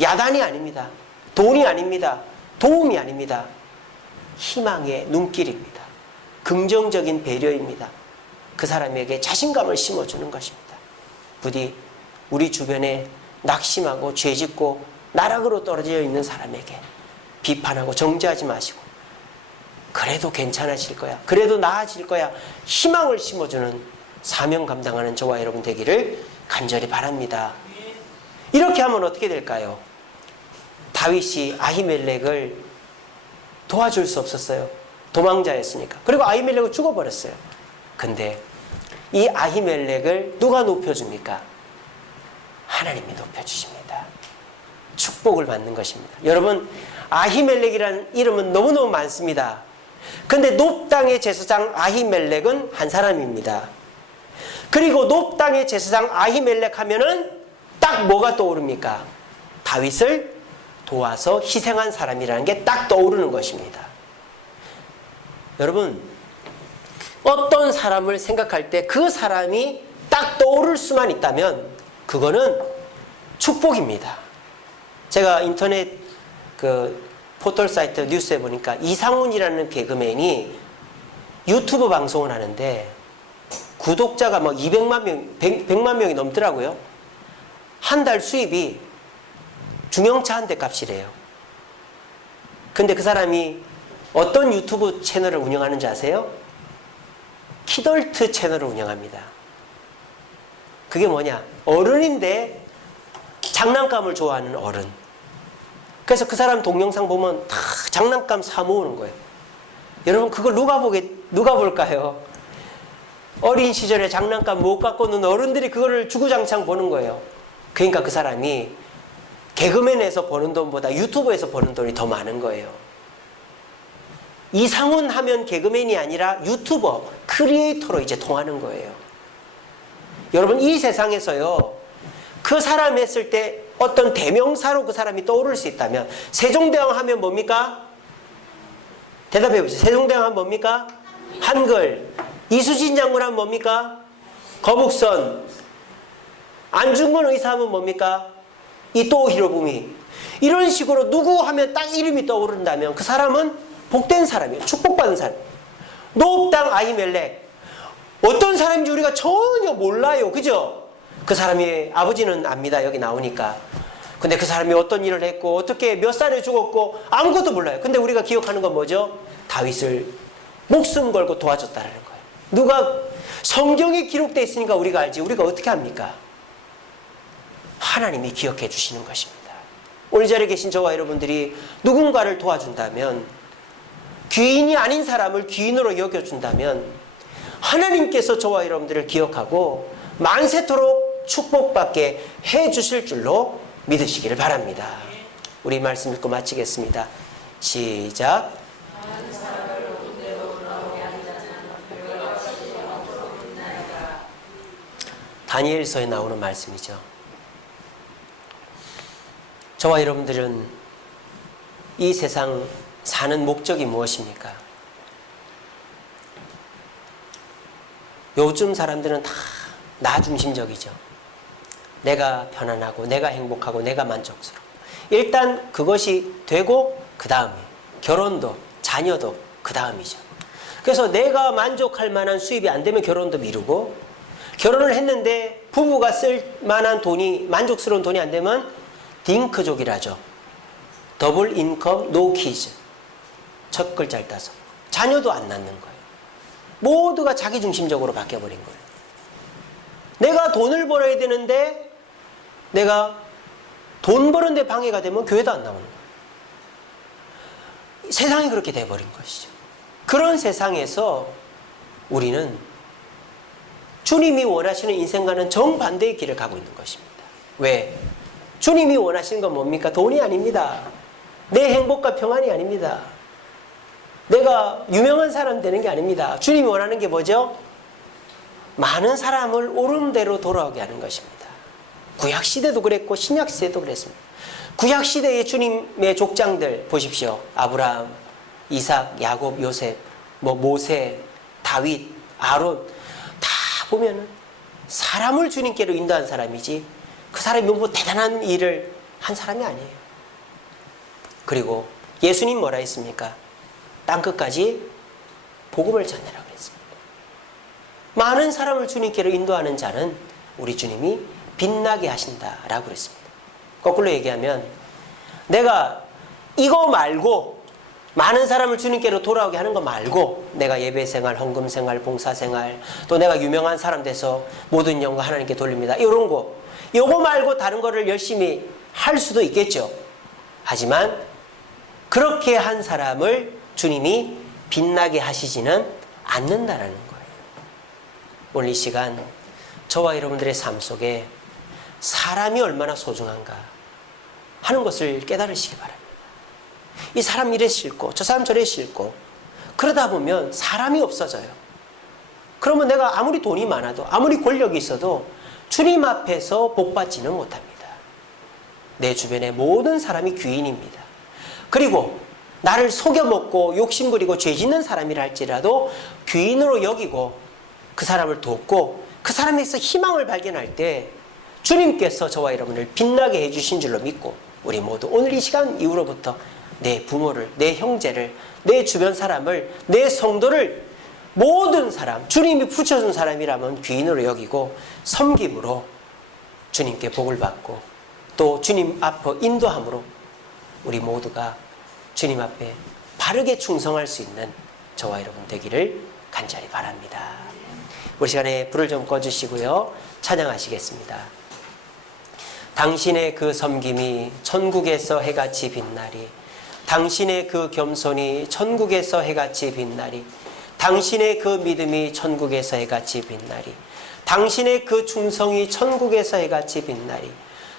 야단이 아닙니다. 돈이 아닙니다. 도움이 아닙니다. 희망의 눈길입니다. 긍정적인 배려입니다. 그 사람에게 자신감을 심어주는 것입니다. 부디 우리 주변에 낙심하고 죄짓고 나락으로 떨어져 있는 사람에게 비판하고 정죄하지 마시고 그래도 괜찮아질 거야, 그래도 나아질 거야, 희망을 심어주는 사명 감당하는 저와 여러분 되기를 간절히 바랍니다. 이렇게 하면 어떻게 될까요? 다윗이 아히멜렉을 도와줄 수 없었어요. 도망자였으니까. 그리고 아히멜렉은 죽어버렸어요. 근데 이 아히멜렉을 누가 높여줍니까? 하나님이 높여주십니다. 축복을 받는 것입니다. 여러분, 아히멜렉이라는 이름은 너무너무 많습니다. 근데 높당의 제사장 아히멜렉은 한 사람입니다. 그리고 높당의 제사장 아히멜렉 하면은 딱 뭐가 떠오릅니까? 다윗을 도와서 희생한 사람이라는 게 딱 떠오르는 것입니다. 여러분, 어떤 사람을 생각할 때 그 사람이 딱 떠오를 수만 있다면 그거는 축복입니다. 제가 인터넷 포털 사이트 뉴스에 보니까 이상훈이라는 개그맨이 유튜브 방송을 하는데 구독자가 막 200만 명, 100만 명이 넘더라고요. 한 달 수입이 중형차 한 대 값이래요. 근데 그 사람이 어떤 유튜브 채널을 운영하는지 아세요? 키덜트 채널을 운영합니다. 그게 뭐냐? 어른인데 장난감을 좋아하는 어른. 그래서 그 사람 동영상 보면 다 장난감 사 모으는 거예요. 여러분 그걸 누가 볼까요? 어린 시절에 장난감 못 갖고 노는 어른들이 그거를 주구장창 보는 거예요. 그러니까 그 사람이 개그맨에서 버는 돈보다 유튜브에서 버는 돈이 더 많은 거예요. 이상훈 하면 개그맨이 아니라 유튜버, 크리에이터로 이제 통하는 거예요. 여러분 이 세상에서요, 그 사람 했을 때 어떤 대명사로 그 사람이 떠오를 수 있다면, 세종대왕 하면 뭡니까? 대답해 보세요. 세종대왕 하면 뭡니까? 한글. 이수진 장군 하면 뭡니까? 거북선. 안중근 의사 하면 뭡니까? 이토 히로부미. 이런 식으로 누구 하면 딱 이름이 떠오른다면 그 사람은 복된 사람이에요. 축복받은 사람. 노업 땅 아히멜렉. 어떤 사람인지 우리가 전혀 몰라요. 그죠? 그 사람이 아버지는 압니다. 여기 나오니까. 근데 그 사람이 어떤 일을 했고 어떻게 몇 살에 죽었고 아무것도 몰라요. 근데 우리가 기억하는 건 뭐죠? 다윗을 목숨 걸고 도와줬다는 거예요. 누가 성경에 기록되어 있으니까 우리가 알지. 우리가 어떻게 합니까? 하나님이 기억해 주시는 것입니다. 오늘 자리에 계신 저와 여러분들이 누군가를 도와준다면, 귀인이 아닌 사람을 귀인으로 여겨준다면 하나님께서 저와 여러분들을 기억하고 만세토록 축복받게 해주실 줄로 믿으시기를 바랍니다. 우리 말씀 읽고 마치겠습니다. 시작. 다니엘서에 나오는 말씀이죠. 저와 여러분들은 이 세상 사는 목적이 무엇입니까? 요즘 사람들은 다 나 중심적이죠. 내가 편안하고 내가 행복하고 내가 만족스러워. 일단 그것이 되고 그 다음에 결혼도 자녀도 그 다음이죠. 그래서 내가 만족할 만한 수입이 안 되면 결혼도 미루고, 결혼을 했는데 부부가 쓸 만한 돈이, 만족스러운 돈이 안 되면 딩크족이라죠. 더블 인컴 노 키즈. 첫 글자를 따서 자녀도 안 낳는 거예요. 모두가 자기중심적으로 바뀌어버린 거예요. 내가 돈을 벌어야 되는데 내가 돈 버는데 방해가 되면 교회도 안 나오는 거예요. 세상이 그렇게 돼버린 것이죠. 그런 세상에서 우리는 주님이 원하시는 인생과는 정반대의 길을 가고 있는 것입니다. 왜? 주님이 원하시는 건 뭡니까? 돈이 아닙니다. 내 행복과 평안이 아닙니다. 내가 유명한 사람 되는 게 아닙니다. 주님이 원하는 게 뭐죠? 많은 사람을 옳은 대로 돌아오게 하는 것입니다. 구약시대도 그랬고 신약시대도 그랬습니다. 구약시대의 주님의 족장들 보십시오. 아브라함, 이삭, 야곱, 요셉, 모세, 다윗, 아론 다 보면은 사람을 주님께로 인도한 사람이지 그 사람이 뭐 대단한 일을 한 사람이 아니에요. 그리고 예수님 뭐라 했습니까? 땅끝까지 복음을 전하라고 했습니다. 많은 사람을 주님께로 인도하는 자는 우리 주님이 빛나게 하신다라고 그랬습니다. 거꾸로 얘기하면 내가 이거 말고, 많은 사람을 주님께로 돌아오게 하는 거 말고, 내가 예배생활, 헌금생활, 봉사생활, 또 내가 유명한 사람 돼서 모든 영광 하나님께 돌립니다, 이런 거, 요거 말고 다른 거를 열심히 할 수도 있겠죠. 하지만 그렇게 한 사람을 주님이 빛나게 하시지는 않는다라는 거예요. 오늘 이 시간 저와 여러분들의 삶 속에 사람이 얼마나 소중한가 하는 것을 깨달으시기 바랍니다. 이 사람 이래 싫고 저 사람 저래 싫고 그러다 보면 사람이 없어져요. 그러면 내가 아무리 돈이 많아도 아무리 권력이 있어도 주님 앞에서 복받지는 못합니다. 내 주변의 모든 사람이 귀인입니다. 그리고 나를 속여먹고 욕심부리고 죄짓는 사람이라 할지라도 귀인으로 여기고 그 사람을 돕고 그 사람에서 희망을 발견할 때 주님께서 저와 여러분을 빛나게 해주신 줄로 믿고, 우리 모두 오늘 이 시간 이후로부터 내 부모를, 내 형제를, 내 주변 사람을, 내 성도를, 모든 사람, 주님이 붙여준 사람이라면 귀인으로 여기고 섬김으로 주님께 복을 받고 또 주님 앞에 인도함으로 우리 모두가 주님 앞에 바르게 충성할 수 있는 저와 여러분 되기를 간절히 바랍니다. 우리 시간에 불을 좀 꺼주시고요, 찬양하시겠습니다. 당신의 그 섬김이 천국에서 해같이 빛나리. 당신의 그 겸손이 천국에서 해같이 빛나리. 당신의 그 믿음이 천국에서 해같이 빛나리. 당신의 그 충성이 천국에서 해같이 빛나리.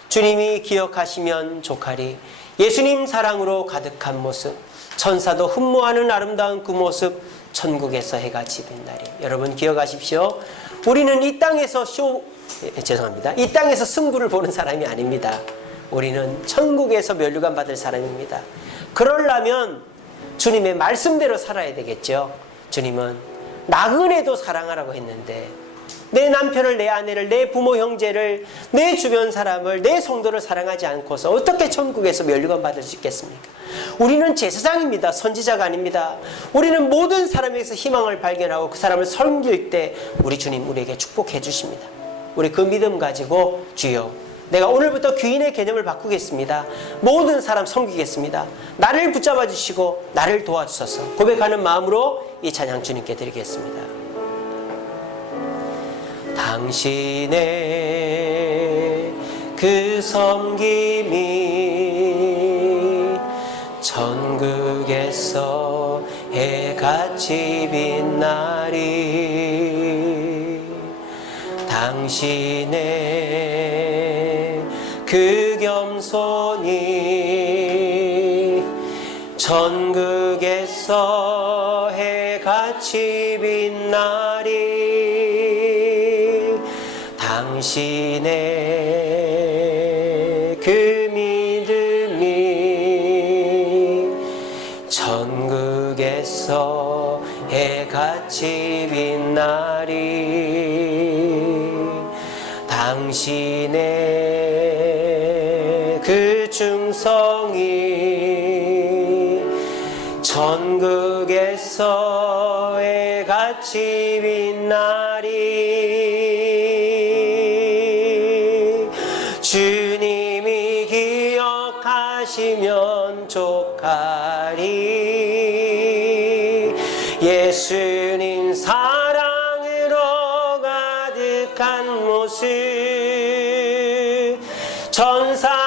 주님이 기억하시면 족하리. 예수님 사랑으로 가득한 모습, 천사도 흠모하는 아름다운 그 모습, 천국에서 해같이 빛나리. 여러분 기억하십시오. 우리는 이 땅에서 이 땅에서 승부를 보는 사람이 아닙니다. 우리는 천국에서 면류관 받을 사람입니다. 그러려면 주님의 말씀대로 살아야 되겠죠. 주님은 나그네도 사랑하라고 했는데 내 남편을, 내 아내를, 내 부모 형제를, 내 주변 사람을, 내 성도를 사랑하지 않고서 어떻게 천국에서 면류관 받을 수 있겠습니까? 우리는 제사장입니다. 선지자가 아닙니다. 우리는 모든 사람에게서 희망을 발견하고 그 사람을 섬길 때 우리 주님 우리에게 축복해 주십니다. 우리 그 믿음 가지고 주여, 내가 오늘부터 귀인의 개념을 바꾸겠습니다. 모든 사람 섬기겠습니다. 나를 붙잡아 주시고 나를 도와주소서. 고백하는 마음으로 이 찬양 주님께 드리겠습니다. 당신의 그 섬김이 천국에서 해같이 빛나리. 당신의 그 겸손이 천국에서 해같이 빛나리. 당신의 그 믿음이 천국에서 해같이 빛나리. 당신의 그 충성이 천국에서 해같이 빛나리. 주님이 기억하시면 족하리. 예수님 사랑으로 가득한 모습, 천사